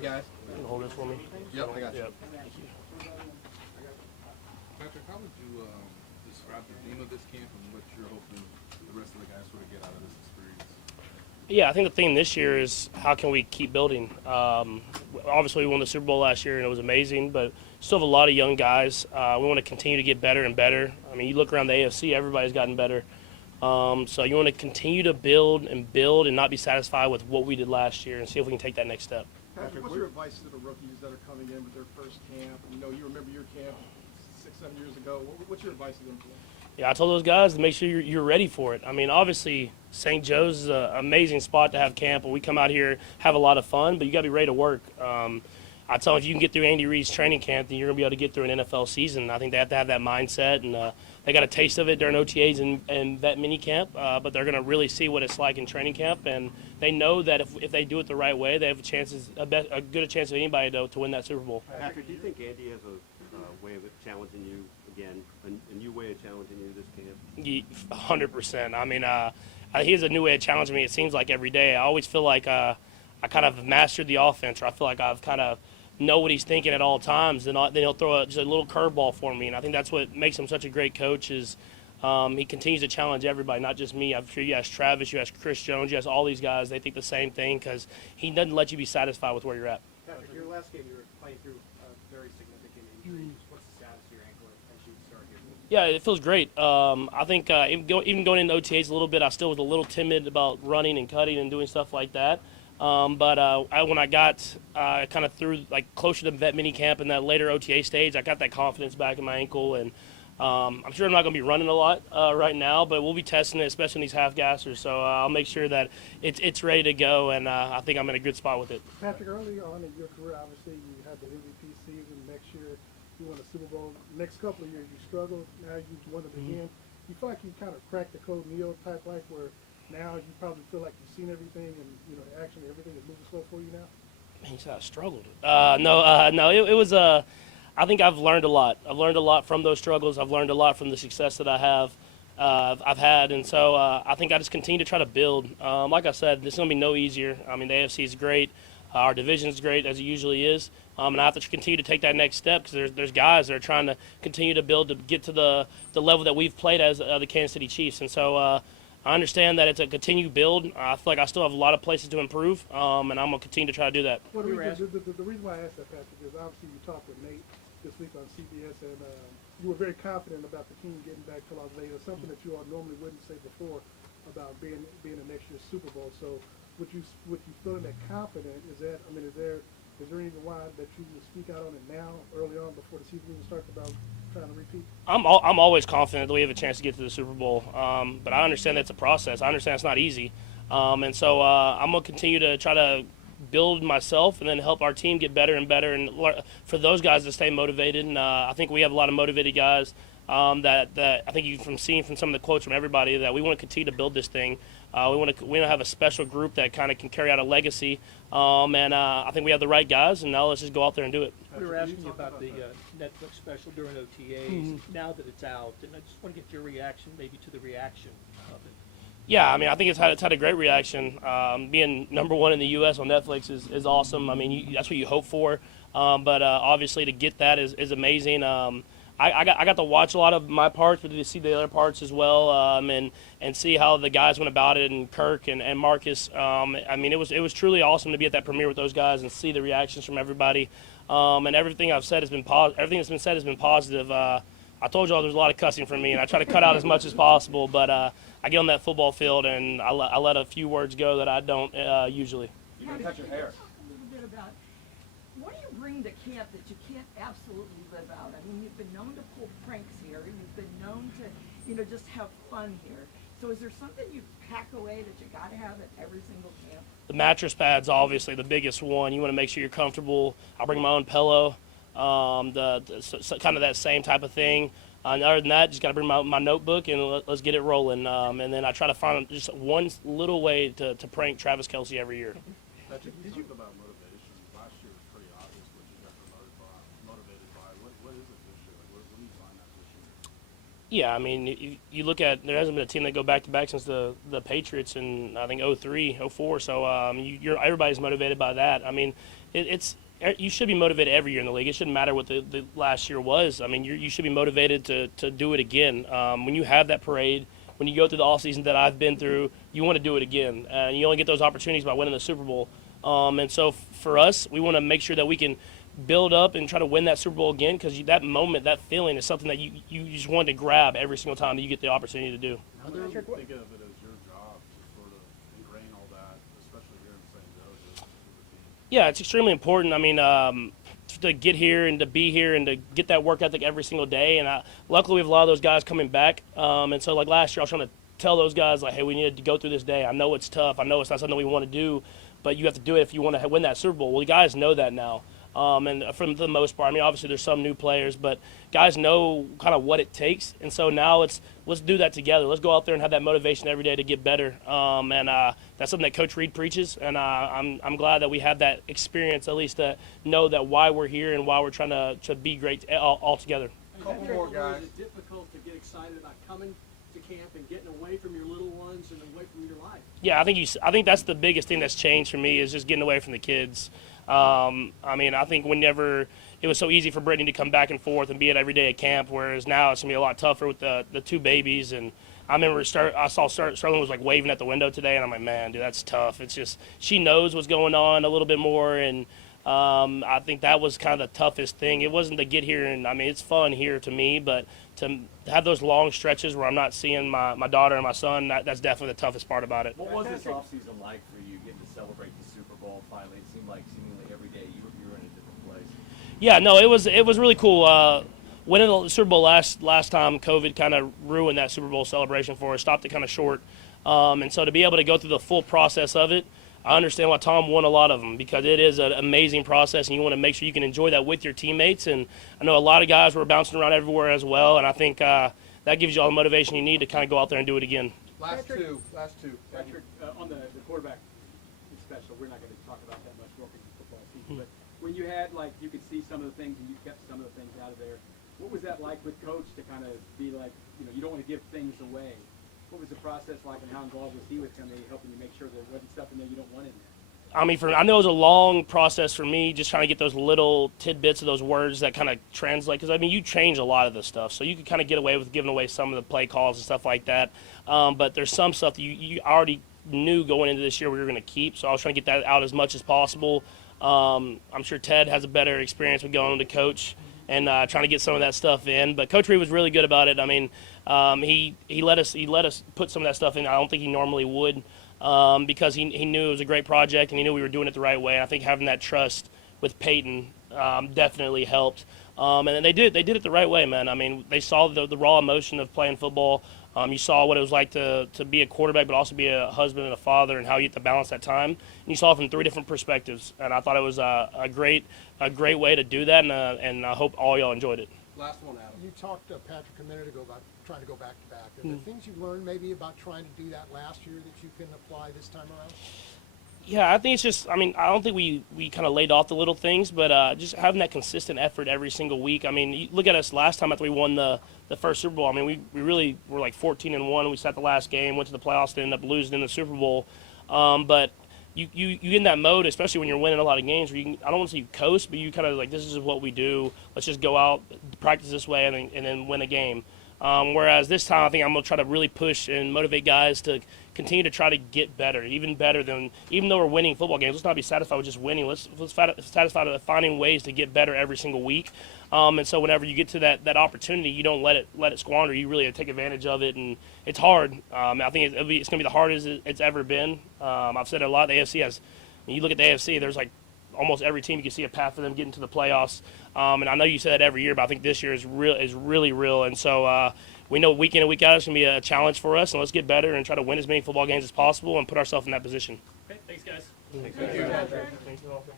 right, guys. You can hold this for me. Yep, I got you. Yep. Thank you. Patrick, how would you describe the theme of this camp and what you're hoping the rest of the guys sort of get out of this experience? Yeah, I think the theme this year is how can we keep building. Obviously, we won the Super Bowl last year, and it was amazing, but still have a lot of young guys. We want to continue to get better and better. I mean, you look around the AFC, everybody's gotten better. So you want to continue to build and not be satisfied with what we did last year and see if we can take that next step. Patrick, what's your advice to the rookies that are coming in with their first camp? You remember your camp 6-7 years ago. What's your advice to them today? Yeah, I told those guys to make sure you're ready for it. I mean, obviously, St. Joe's is an amazing spot to have camp, and we come out here, have a lot of fun, but you got to be ready to work. I tell them if you can get through Andy Reid's training camp, then you're going to be able to get through an NFL season. I think they have to have that mindset, and they got a taste of it during OTAs and vet mini camp, but they're going to really see what it's like in training camp, and they know that if they do it the right way, they have a good a chance of anybody to win that Super Bowl. Patrick, do you think Andy has a way of challenging you again, a new way of challenging you this camp? 100%. I mean, he has a new way of challenging me. It seems like every day. I always feel like I kind of mastered the offense, or I feel like I've kind of know what he's thinking at all times, and then he'll throw just a little curveball for me. And I think that's what makes him such a great coach is he continues to challenge everybody, not just me. I'm sure you ask Travis, you ask Chris Jones, you ask all these guys. They think the same thing because he doesn't let you be satisfied with where you're at. Patrick, your last game you were playing through a very significant injury. What's the status of your ankle as you start here? Yeah, it feels great. I think even going into OTAs a little bit, I still was a little timid about running and cutting and doing stuff like that. But when I got kind of through like closer to vet mini camp and that later OTA stage, I got that confidence back in my ankle, and I'm sure I'm not going to be running a lot right now, but we'll be testing it, especially in these half gassers. So I'll make sure that it's ready to go, and I think I'm in a good spot with it. Patrick, early on in your career, obviously you had the MVP season. Next year, you won the Super Bowl. Next couple of years, you struggled. Now you won it again. You feel like you kind of cracked the Code Neal type life where now you probably feel like you've seen everything, and actually everything is moving slow for you now. Man, you said I struggled. No. It was I think I've learned a lot. I've learned a lot from those struggles. I've learned a lot from the success that I've had, and so I think I just continue to try to build. Like I said, this is going to be no easier. I mean, the AFC is great. Our division is great, as it usually is. And I have to continue to take that next step because there's guys that are trying to continue to build to get to the level that we've played as the Kansas City Chiefs. And so I understand that it's a continued build. I feel like I still have a lot of places to improve, and I'm going to continue to try to do that. Well, the reason why I asked that, Patrick, is obviously you talked with Nate this week on CBS, and you were very confident about the team getting back to Las Vegas, something that you all normally wouldn't say before about being in next year's Super Bowl. So would you feeling that confident? Is there any reason why that you would speak out on it now, early on, before the season even starts, about trying to repeat? I'm always confident that we have a chance to get to the Super Bowl, but I understand that's a process. I understand it's not easy, and so I'm going to continue to try to build myself and then help our team get better and better, and for those guys to stay motivated. And I think we have a lot of motivated guys that I think you from seeing from some of the quotes from everybody that we want to continue to build this thing. We want to have a special group that kind of can carry out a legacy, and I think we have the right guys. And now let's just go out there and do it. We were asking you about the Netflix special during OTAs. Now that it's out, and I just want to get your reaction, maybe to the reaction of it. Yeah, I mean, I think it's had a great reaction. Being #1 in the U.S. on Netflix is awesome. I mean, that's what you hope for. But obviously, to get that is amazing. I got to watch a lot of my parts, but to see the other parts as well, and see how the guys went about it, and Kirk and Marcus. I mean, it was truly awesome to be at that premiere with those guys and see the reactions from everybody. And everything I've said has been everything that's been said has been positive. I told y'all there's a lot of cussing from me, and I try to cut out as much as possible. But I get on that football field and I let a few words go that I don't usually. You can cut your hair. Talk a little bit about what do you bring to camp that you can't absolutely live out? I mean, you've been known to pull pranks here. You've been known to, just have fun here. So is there something you pack away that you got to have at every single camp? The mattress pad's obviously the biggest one. You want to make sure you're comfortable. I bring my own pillow. Kind of that same type of thing. And other than that, just got to bring my notebook and let's get it rolling. And then I try to find just one little way to prank Travis Kelce every year. Patrick, you talked about motivation. Last year was pretty obvious what you guys were motivated by. What is it this year? Like, where do you find that this year? Yeah, I mean, you look at, there hasn't been a team that go back to back since the Patriots in I think 03, 04. So everybody's motivated by that. I mean, it's you should be motivated every year in the league. It shouldn't matter what the last year was. I mean, you should be motivated to do it again. When you have that parade, when you go through the offseason that I've been through, you want to do it again. And you only get those opportunities by winning the Super Bowl. And so for us, we want to make sure that we can build up and try to win that Super Bowl again, because that moment, that feeling is something that you just want to grab every single time that you get the opportunity to do. How do you think of it as your job to sort of ingrain all that, especially here in St. Joe's as a team? Yeah, it's extremely important. I mean, to get here and to be here and to get that work ethic every single day. And luckily, we have a lot of those guys coming back. And so, like last year, I was trying to tell those guys, like, hey, we need to go through this day. I know it's tough. I know it's not something we want to do, but you have to do it if you want to win that Super Bowl. Well, the guys know that now. And for the most part, I mean, obviously there's some new players, but guys know kind of what it takes. And so now let's do that together. Let's go out there and have that motivation every day to get better. And that's something that Coach Reed preaches. And I'm glad that we have that experience, at least to know that why we're here and why we're trying to be great all together. Couple more guys. Is it difficult to get excited about coming to camp and getting away from your little ones and away from your life? Yeah, I think that's the biggest thing that's changed for me, is just getting away from the kids. I mean, I think whenever it was so easy for Brittany to come back and forth and be at every day at camp, whereas now it's going to be a lot tougher with the two babies. And I remember I saw Sterling was like waving at the window today, and I'm like, man, dude, that's tough. It's just she knows what's going on a little bit more, and I think that was kind of the toughest thing. It wasn't to get here, and I mean, it's fun here to me, but to have those long stretches where I'm not seeing my daughter and my son, that's definitely the toughest part about it. What was this offseason like for you, getting to celebrate the Super Bowl finally? It seemed like seemingly every day you were in a different place. Yeah, no, it was really cool. Winning the Super Bowl last time, COVID kind of ruined that Super Bowl celebration for us, stopped it kind of short. And so to be able to go through the full process of it, I understand why Tom won a lot of them, because it is an amazing process, and you want to make sure you can enjoy that with your teammates. And I know a lot of guys were bouncing around everywhere as well, and I think that gives you all the motivation you need to kind of go out there and do it again. Last two. Patrick, on the quarterback special, we're not going to talk about that much working the football season, but when you had, like, you could see some of the things and you kept some of the things out of there, what was that like with Coach to kind of be like, you don't want to give things away? What was the process like, and how involved was he with kind of helping you make sure there wasn't stuff in there you don't want in there? I mean, I know it was a long process for me, just trying to get those little tidbits of those words that kind of translate. Because, I mean, you change a lot of this stuff, so you could kind of get away with giving away some of the play calls and stuff like that. But there's some stuff that you already knew going into this year we were going to keep, so I was trying to get that out as much as possible. I'm sure Ted has a better experience with going to coach and trying to get some of that stuff in. But Coach Reed was really good about it. I mean, he let us put some of that stuff in. I don't think he normally would, because he knew it was a great project and he knew we were doing it the right way. And I think having that trust with Peyton definitely helped. And then they did it the right way, man. I mean, they saw the raw emotion of playing football. You saw what it was like to be a quarterback, but also be a husband and a father, and how you have to balance that time. And you saw it from 3 different perspectives, and I thought it was a great way to do that, and I hope all y'all enjoyed it. Last one, Adam. You talked to Patrick a minute ago about trying to go back to back. Are there things you learned maybe about trying to do that last year that you can apply this time around? Yeah, I think it's just, I mean, I don't think we kind of laid off the little things, but just having that consistent effort every single week. I mean, you look at us last time after we won the first Super Bowl. I mean, we really were like 14-1. We sat the last game, went to the playoffs, and ended up losing in the Super Bowl. But you get in that mode, especially when you're winning a lot of games, where I don't want to say you coast, but you kind of like, this is what we do. Let's just go out, practice this way, and then win a game. Whereas this time, I think I'm going to try to really push and motivate guys to continue to try to get better, even though we're winning football games. Let's not be satisfied with just winning. Let's satisfied with finding ways to get better every single week. And so whenever you get to that opportunity, you don't let it squander. You really take advantage of it, and it's hard. I think it's going to be the hardest it's ever been. I've said it a lot. The AFC has. When you look at the AFC, there's like almost every team you can see a path for them getting to the playoffs. And I know you say that every year, but I think this year is really real. And so we know week in and week out it's going to be a challenge for us, and let's get better and try to win as many football games as possible and put ourselves in that position. Okay, thanks, guys. Thank you. Thanks,